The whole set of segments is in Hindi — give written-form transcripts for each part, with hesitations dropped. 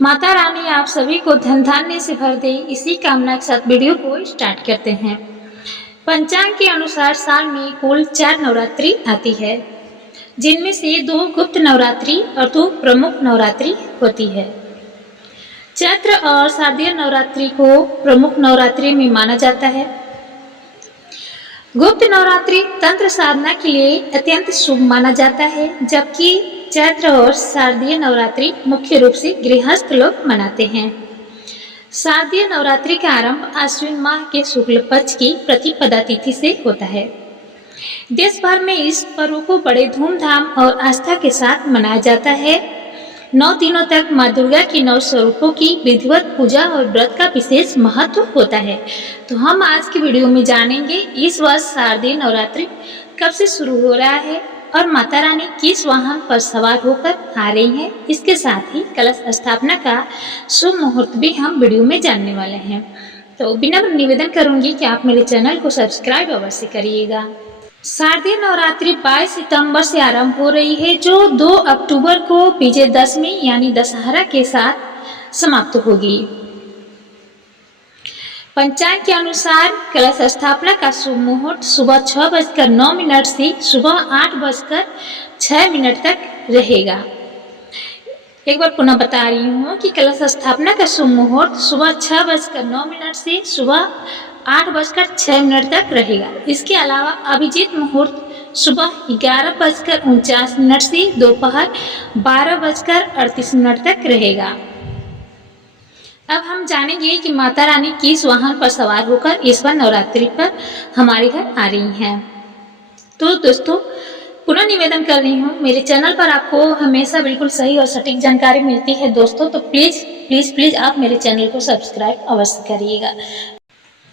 माता रानी आप सभी को धन धान्य से भर दे, इसी कामना के साथ वीडियो को स्टार्ट करते हैं। पंचांग के अनुसार साल में कुल 4 नवरात्रि आती है, जिनमें से 2 गुप्त नवरात्रि और 2 प्रमुख नवरात्रि होती है। चैत्र और शारदीय नवरात्रि को प्रमुख नवरात्रि में माना जाता है। गुप्त नवरात्रि तंत्र साधना के लिए अत्यंत शुभ माना जाता है, जबकि चैत्र और शारदीय नवरात्रि मुख्य रूप से गृहस्थ लोग मनाते हैं। शारदीय नवरात्रि का आरंभ आश्विन माह के शुक्ल पक्ष की प्रतिपदा तिथि से होता है। देश भर में इस पर्व को बड़े धूमधाम और आस्था के साथ मनाया जाता है। 9 दिनों तक माँ दुर्गा की 9 स्वरूपों की विधिवत पूजा और व्रत का विशेष महत्व होता है। तो हम आज की वीडियो में जानेंगे इस वर्ष शारदीय नवरात्रि कब से शुरू हो रहा है और माता रानी किस वाहन पर सवार होकर आ रही हैं। इसके साथ ही कलश स्थापना का शुभ मुहूर्त भी हम वीडियो में जानने वाले हैं। तो विनम्र निवेदन करूंगी कि आप मेरे चैनल को सब्सक्राइब अवश्य करिएगा। शारदीय नवरात्रि 22 सितंबर से आरंभ हो रही है, जो 2 अक्टूबर को विजयदशमी यानी दशहरा के साथ समाप्त होगी। पंचांग के अनुसार कलश स्थापना का शुभ मुहूर्त सुबह 6:09 से सुबह 8:06 तक रहेगा। एक बार पुनः बता रही हूँ कि कलश स्थापना का शुभ मुहूर्त सुबह 6:09 से सुबह 8:06 तक रहेगा। इसके अलावा अभिजीत मुहूर्त सुबह 11:49 से दोपहर 12:38 तक रहेगा। अब हम जानेंगे कि माता रानी किस वाहन पर सवार होकर इस बार नवरात्रि पर हमारे घर आ रही हैं। तो दोस्तों, पुनः निवेदन कर रही हूँ, मेरे चैनल पर आपको हमेशा बिल्कुल सही और सटीक जानकारी मिलती है दोस्तों, तो प्लीज़ प्लीज़ प्लीज़ आप मेरे चैनल को सब्सक्राइब अवश्य करिएगा।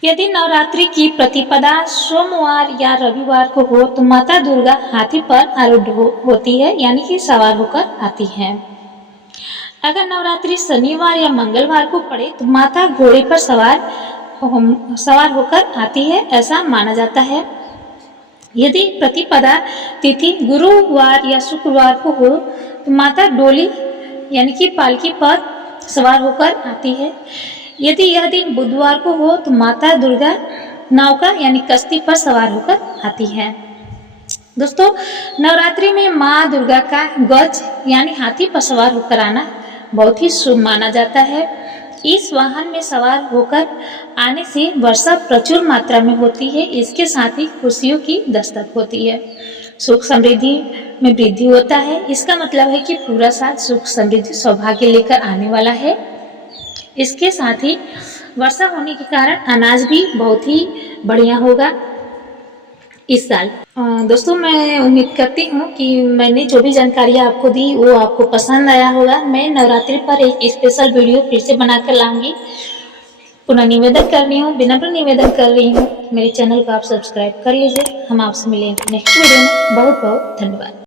यदि नवरात्रि की प्रतिपदा सोमवार या रविवार को हो तो माता दुर्गा हाथी पर आरूढ़ होती है, यानी कि सवार होकर आती है। अगर नवरात्रि शनिवार या मंगलवार को पड़े तो माता घोड़े पर सवार होकर आती है, ऐसा माना जाता है। यदि प्रतिपदा तिथि गुरुवार या शुक्रवार को हो तो माता डोली यानी कि पालकी पर सवार होकर आती है। यदि यह दिन बुधवार को हो तो माता दुर्गा नौका यानी कश्ती पर सवार होकर आती है। दोस्तों, नवरात्रि में माँ दुर्गा का गज यानी हाथी पर सवार होकर आना बहुत ही शुभ माना जाता है। इस वाहन में सवार होकर आने से वर्षा प्रचुर मात्रा में होती है। इसके साथ ही खुशियों की दस्तक होती है, सुख समृद्धि में वृद्धि होता है। इसका मतलब है कि पूरा साल सुख समृद्धि सौभाग्य लेकर आने वाला है। इसके साथ ही वर्षा होने के कारण अनाज भी बहुत ही बढ़िया होगा इस साल। दोस्तों, मैं उम्मीद करती हूँ कि मैंने जो भी जानकारी आपको दी वो आपको पसंद आया होगा। मैं नवरात्रि पर एक स्पेशल वीडियो फिर से बनाकर लाऊंगी। पुनः निवेदन कर रही हूँ, विनम्र निवेदन कर रही हूँ, मेरे चैनल को आप सब्सक्राइब कर लीजिए। हम आपसे मिलेंगे नेक्स्ट वीडियो में। बहुत बहुत धन्यवाद।